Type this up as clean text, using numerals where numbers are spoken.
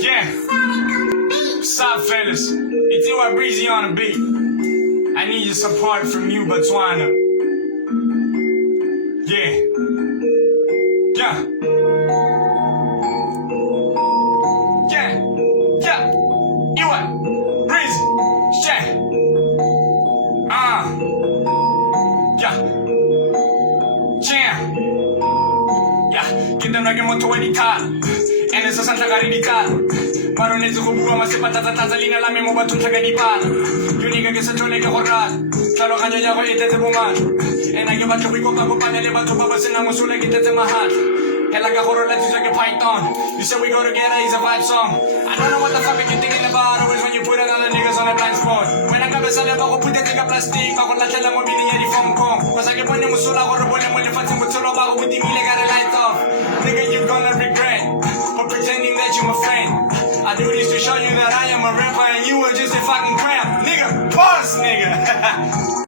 Yeah, what's up, fellas? It's you, Breezy on the beat. I need your support from you, Botswana. Yeah, yeah, yeah, yeah. You what? Breezy, yeah, yeah, yeah. Yeah, kita nage moto wa ditala ene sa santla ka re ditala maronetse go bua masepatatsa leina la me mo bathong tlhaka dipala yonika ke setlhole ke go rata tlhaloganyo ya go e tletse bomatla ena ke batlo go ikopa-kopanya le batho ba ba senang mosola ke tletse magatla hela ka go rola-tsitswa ke python you said we go together is a vibe song I don't know what the fuck you're thinking about always when you put another niggas on a blind spot when I come sale ba go putetse ka plastic ba go latlela mo bileng ya di-phone call cause I ke bone mosola gore bone mo lefatsheng botshelo ba go botimile ka re light off nigga you gonna regret for pretending that you my friend I do this to show you that I am a rapper and you are just a fucking crap nigga